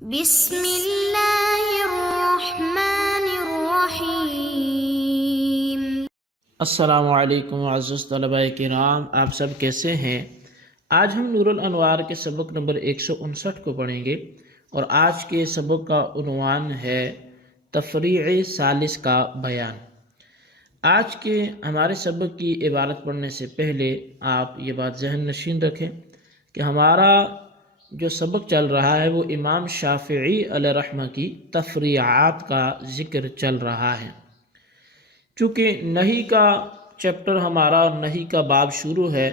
بسم اللہ الرحمن الرحیم۔ السلام علیکم معزز طلباء کرام، آپ سب کیسے ہیں؟ آج ہم نور الانوار کے سبق نمبر 159 کو پڑھیں گے، اور آج کے سبق کا عنوان ہے تفریع ثالث کا بیان۔ آج کے ہمارے سبق کی عبارت پڑھنے سے پہلے آپ یہ بات ذہن نشین رکھیں کہ ہمارا جو سبق چل رہا ہے وہ امام شافعی علیہ رحمہ کی تفریعات کا ذکر چل رہا ہے۔ چونکہ نہی کا چیپٹر ہمارا، نہی کا باب شروع ہے،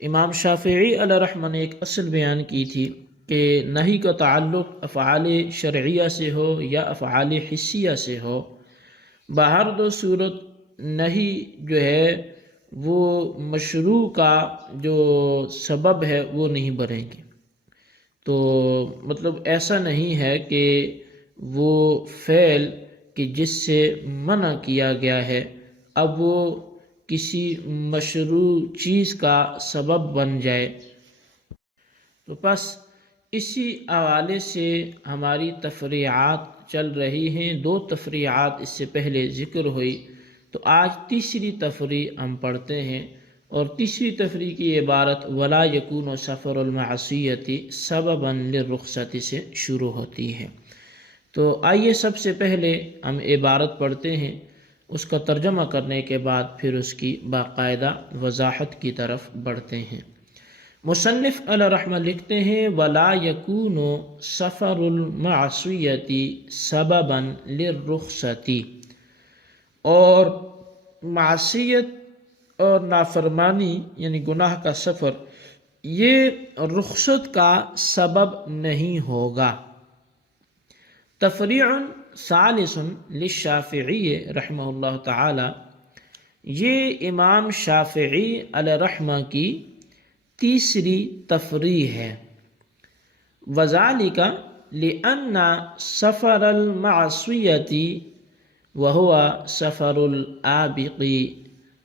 امام شافعی علیہ رحمہ نے ایک اصل بیان کی تھی کہ نہی کا تعلق افعال شرعیہ سے ہو یا افعال حسیہ سے ہو، باہر دو صورت نہی جو ہے وہ مشروع کا جو سبب ہے وہ نہیں بنیں گے۔ تو مطلب ایسا نہیں ہے کہ وہ فعل کہ جس سے منع کیا گیا ہے اب وہ کسی مشروع چیز کا سبب بن جائے۔ تو بس اسی حوالے سے ہماری تفریعات چل رہی ہیں۔ 2 تفریعات اس سے پہلے ذکر ہوئی، تو آج تیسری تفریع ہم پڑھتے ہیں، اور تیسری تفریع کی عبارت ولا یکون سفر المعصیۃ سببا للرخصۃ سے شروع ہوتی ہے۔ تو آئیے سب سے پہلے ہم عبارت پڑھتے ہیں، اس کا ترجمہ کرنے کے بعد پھر اس کی باقاعدہ وضاحت کی طرف بڑھتے ہیں۔ مصنف علیہ رحمہ لکھتے ہیں ولا یکون سفر المعصیۃ سببا للرخصۃ، اور معصیت اور نافرمانی یعنی گناہ کا سفر یہ رخصت کا سبب نہیں ہوگا۔ تفریع ثالث للشافعی رحمہ اللہ تعالی، یہ امام شافعی علیہ رحمہ کی تیسری تفریع ہے۔ وذالک لأن سفر المعصیۃ وهو سفر الآبق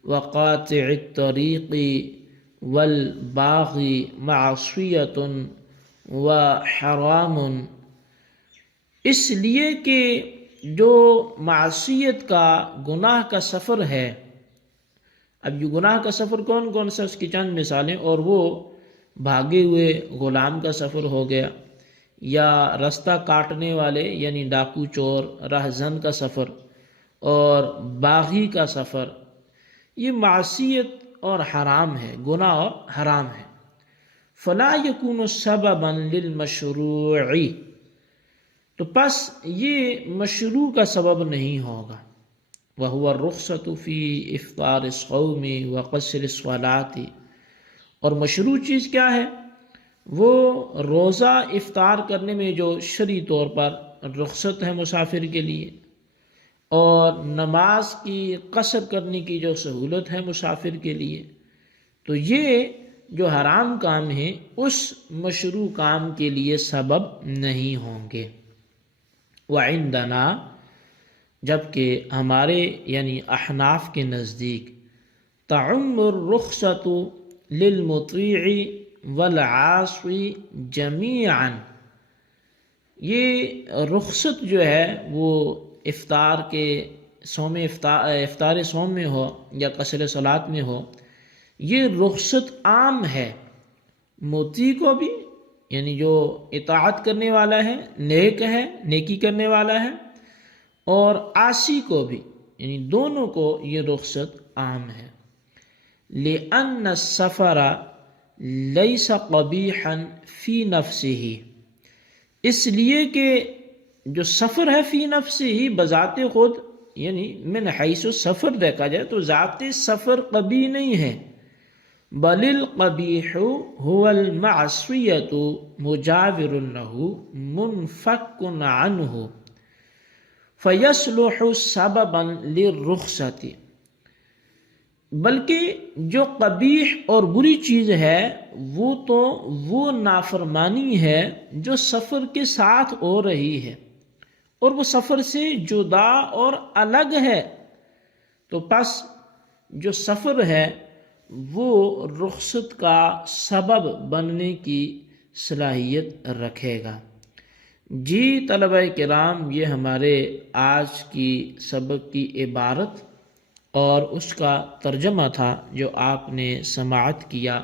وقاطع الطریق والباغی معصیۃ وحرام، اس لیے کہ جو معصیت کا گناہ کا سفر ہے، اب یہ گناہ کا سفر کون کون سا، اس کی چند مثالیں، اور وہ بھاگے ہوئے غلام کا سفر ہو گیا، یا رستہ کاٹنے والے یعنی ڈاکو چور رہزن کا سفر، اور باغی کا سفر، یہ معصیت اور حرام ہے، گناہ اور حرام ہے۔ فلا یکون سببا للمشروع، تو پس یہ مشروع کا سبب نہیں ہوگا۔ وہو الرخصۃ فی افطار الصوم وقصر الصلاۃ، اور مشروع چیز کیا ہے؟ وہ روزہ افطار کرنے میں جو شرعی طور پر رخصت ہے مسافر کے لیے، اور نماز کی قصر کرنے کی جو سہولت ہے مسافر کے لیے، تو یہ جو حرام کام ہے اس مشروع کام کے لیے سبب نہیں ہوں گے۔ وعندنا، جبکہ ہمارے یعنی احناف کے نزدیک تعم الرخصۃ للمطیع والعاصی جمیعا، یہ رخصت جو ہے وہ افطار کے صوم افطار صوم میں ہو یا قصر صلاۃ میں ہو، یہ رخصت عام ہے، مطیع کو بھی یعنی جو اطاعت کرنے والا ہے، نیک ہے، نیکی کرنے والا ہے، اور عاصی کو بھی، یعنی دونوں کو یہ رخصت عام ہے۔ لأن السفر لیس قبیحا فی نفسہ، اس لیے کہ جو سفر ہے فی نفسہ ہی، بذات خود، یعنی من حیث سفر دیکھا جائے تو ذات سفر قبیح نہیں ہے، بل القبیح هو المعصیۃ مجاور له منفک عنہ فیصلح سببا للرخصۃ، بلکہ جو قبیح اور بری چیز ہے وہ تو وہ نافرمانی ہے جو سفر کے ساتھ ہو رہی ہے، اور وہ سفر سے جدا اور الگ ہے، تو پس جو سفر ہے وہ رخصت کا سبب بننے کی صلاحیت رکھے گا۔ جی طلبہ کرام، یہ ہمارے آج کی سبق کی عبارت اور اس کا ترجمہ تھا جو آپ نے سماعت کیا۔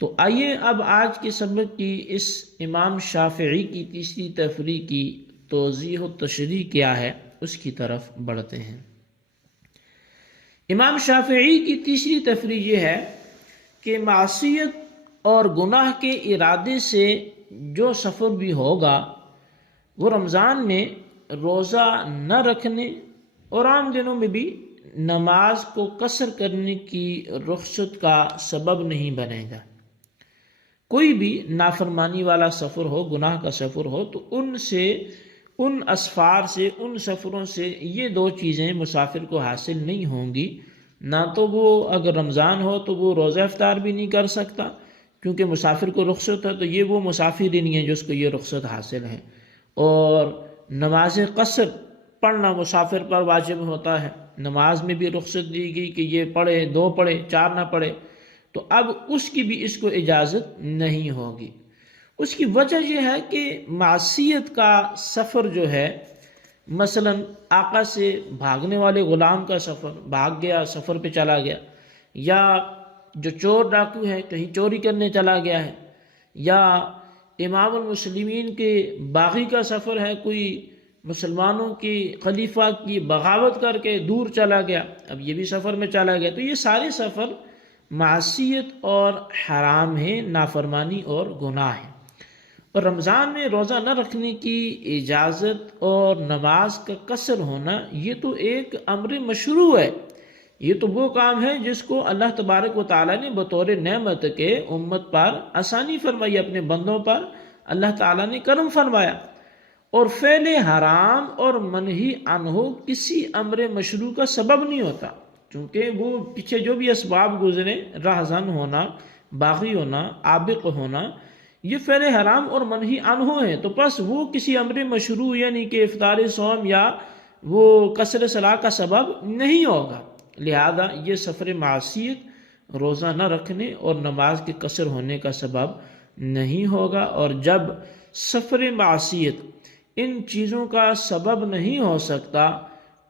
تو آئیے اب آج کے سبق کی اس امام شافعی کی تیسری تفریح کی توضیح و تشریح کیا ہے اس کی طرف بڑھتے ہیں۔ امام شافعی کی تیسری تفریح یہ ہے کہ معصیت اور گناہ کے ارادے سے جو سفر بھی ہوگا وہ رمضان میں روزہ نہ رکھنے اور عام دنوں میں بھی نماز کو قصر کرنے کی رخصت کا سبب نہیں بنے گا۔ کوئی بھی نافرمانی والا سفر ہو، گناہ کا سفر ہو، تو ان اسفار سے، ان سفروں سے یہ دو چیزیں مسافر کو حاصل نہیں ہوں گی۔ نہ تو وہ اگر رمضان ہو تو وہ روزہ افطار بھی نہیں کر سکتا کیونکہ مسافر کو رخصت ہے، تو یہ وہ مسافر ہی نہیں ہے جس کو یہ رخصت حاصل ہے۔ اور نماز قصر پڑھنا مسافر پر واجب ہوتا ہے، نماز میں بھی رخصت دی گئی کہ یہ پڑھے، 2 پڑھے، 4 نہ پڑھے، تو اب اس کی بھی اس کو اجازت نہیں ہوگی۔ اس کی وجہ یہ ہے کہ معصیت کا سفر جو ہے، مثلا آقا سے بھاگنے والے غلام کا سفر، بھاگ گیا، سفر پہ چلا گیا، یا جو چور ڈاکو ہے کہیں چوری کرنے چلا گیا ہے، یا امام المسلمین کے باغی کا سفر ہے، کوئی مسلمانوں کی خلیفہ کی بغاوت کر کے دور چلا گیا، اب یہ بھی سفر میں چلا گیا، تو یہ سارے سفر معصیت اور حرام ہیں، نافرمانی اور گناہ ہیں۔ اور رمضان میں روزہ نہ رکھنے کی اجازت اور نماز کا قصر ہونا یہ تو ایک امر مشروع ہے، یہ تو وہ کام ہے جس کو اللہ تبارک و تعالیٰ نے بطور نعمت کے امت پر آسانی فرمائی، اپنے بندوں پر اللہ تعالیٰ نے کرم فرمایا۔ اور فعل حرام اور منہی عنہ کسی امر مشروع کا سبب نہیں ہوتا، چونکہ وہ پیچھے جو بھی اسباب گزرے، رہزن ہونا، باغی ہونا، عابق ہونا، یہ فعل حرام اور منہی عنہ ہیں، تو بس وہ کسی امر مشروع یعنی کہ افطار صوم یا وہ قصر صلاۃ کا سبب نہیں ہوگا۔ لہذا یہ سفر معصیت روزہ نہ رکھنے اور نماز کے قصر ہونے کا سبب نہیں ہوگا۔ اور جب سفر معصیت ان چیزوں کا سبب نہیں ہو سکتا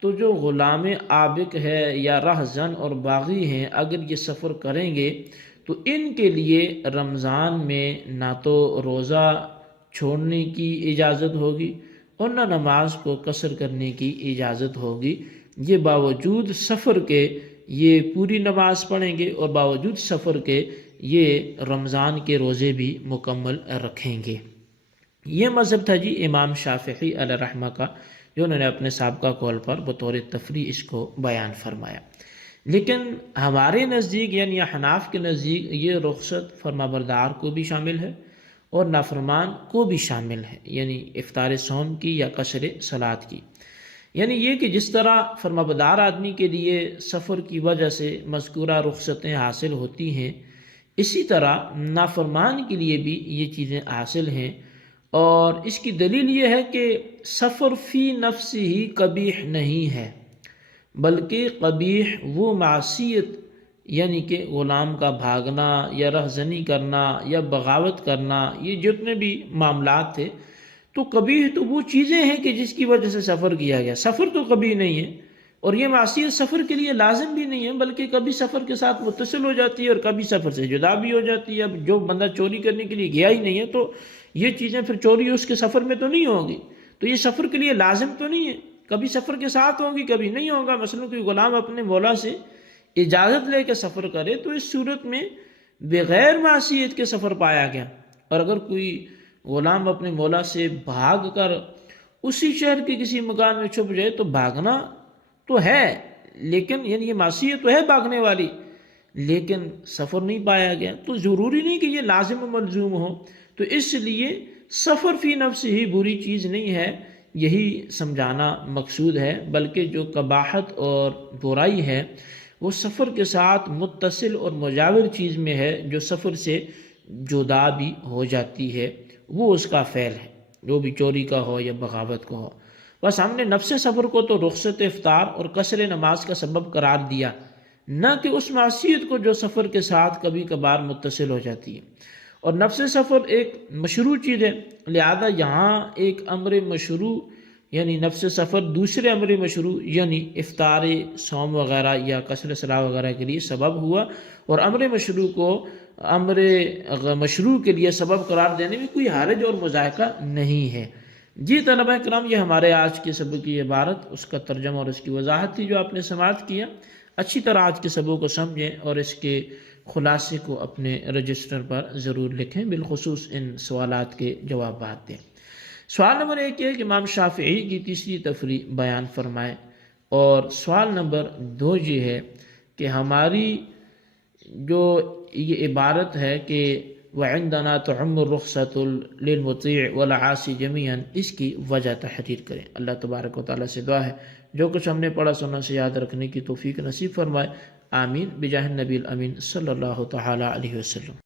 تو جو غلام عابق ہے یا رہزن اور باغی ہیں، اگر یہ سفر کریں گے تو ان کے لیے رمضان میں نہ تو روزہ چھوڑنے کی اجازت ہوگی اور نہ نماز کو قصر کرنے کی اجازت ہوگی۔ یہ باوجود سفر کے یہ پوری نماز پڑھیں گے اور باوجود سفر کے یہ رمضان کے روزے بھی مکمل رکھیں گے۔ یہ مذہب تھا جی امام شافعی علیہ رحمہ کا، جو انہوں نے اپنے سابقہ قول پر بطور تفریح اس کو بیان فرمایا۔ لیکن ہمارے نزدیک یعنی احناف کے نزدیک یہ رخصت فرمانبردار کو بھی شامل ہے اور نافرمان کو بھی شامل ہے، یعنی افطار صوم کی یا قصر صلاۃ کی۔ یعنی یہ کہ جس طرح فرمانبردار آدمی کے لیے سفر کی وجہ سے مذکورہ رخصتیں حاصل ہوتی ہیں، اسی طرح نافرمان کے لیے بھی یہ چیزیں حاصل ہیں۔ اور اس کی دلیل یہ ہے کہ سفر فی نفس ہی قبیح نہیں ہے، بلکہ قبیح وہ معصیت یعنی کہ غلام کا بھاگنا یا رہزنی کرنا یا بغاوت کرنا، یہ جتنے بھی معاملات تھے، تو قبیح تو وہ چیزیں ہیں کہ جس کی وجہ سے سفر کیا گیا، سفر تو قبیح نہیں ہے۔ اور یہ معصیت سفر کے لیے لازم بھی نہیں ہے، بلکہ کبھی سفر کے ساتھ متصل ہو جاتی ہے اور کبھی سفر سے جدا بھی ہو جاتی ہے۔ اب جو بندہ چوری کرنے کے لیے گیا ہی نہیں ہے تو یہ چیزیں پھر چوری اس کے سفر میں تو نہیں ہوگی، تو یہ سفر کے لیے لازم تو نہیں ہے، کبھی سفر کے ساتھ ہوگی کبھی نہیں ہوگا۔ مثلا کوئی غلام اپنے مولا سے اجازت لے کے سفر کرے تو اس صورت میں بغیر معصیت کے سفر پایا گیا، اور اگر کوئی غلام اپنے مولا سے بھاگ کر اسی شہر کے کسی مکان میں چھپ جائے تو بھاگنا تو ہے، لیکن یعنی یہ معصیت تو ہے بھاگنے والی، لیکن سفر نہیں پایا گیا، تو ضروری نہیں کہ یہ لازم و ملزوم ہو۔ تو اس لیے سفر فی نفس ہی بری چیز نہیں ہے، یہی سمجھانا مقصود ہے، بلکہ جو قباحت اور برائی ہے وہ سفر کے ساتھ متصل اور مجاور چیز میں ہے، جو سفر سے جدا بھی ہو جاتی ہے، وہ اس کا فعل ہے، جو بھی چوری کا ہو یا بغاوت کا ہو۔ بس ہم نے نفس سفر کو تو رخصت افطار اور قصر نماز کا سبب قرار دیا، نہ کہ اس معصیت کو جو سفر کے ساتھ کبھی کبھار متصل ہو جاتی ہے۔ اور نفس سفر ایک مشروع چیز ہے، لہذا یہاں ایک امر مشروع یعنی نفس سفر دوسرے امر مشروع یعنی افطار صوم وغیرہ یا قصر صلاح وغیرہ کے لیے سبب ہوا، اور امر مشروع کو امر مشروع کے لیے سبب قرار دینے میں کوئی حرج اور مذائقہ نہیں ہے۔ جی طلبہ کرام، یہ ہمارے آج کے سبق کی عبارت، اس کا ترجمہ اور اس کی وضاحت تھی جو آپ نے سماعت کیا۔ اچھی طرح آج کے سبق کو سمجھیں اور اس کے خلاصے کو اپنے رجسٹر پر ضرور لکھیں، بالخصوص ان سوالات کے جوابات دیں۔ سوال نمبر 1 یہ ہے کہ امام شافعی کی تیسری تفریح بیان فرمائیں، اور سوال نمبر 2 یہ ہے کہ ہماری جو یہ عبارت ہے کہ وعندنا تعم الرخصة للمطیع والعاصی جمیعا، اس کی وجہ تحریر کریں۔ اللہ تبارک و تعالیٰ سے دعا ہے جو کچھ ہم نے پڑھا سنا سے یاد رکھنے کی توفیق نصیب فرمائے، آمین بجاہ النبی الامین صلی اللہ تعالیٰ علیہ وسلم۔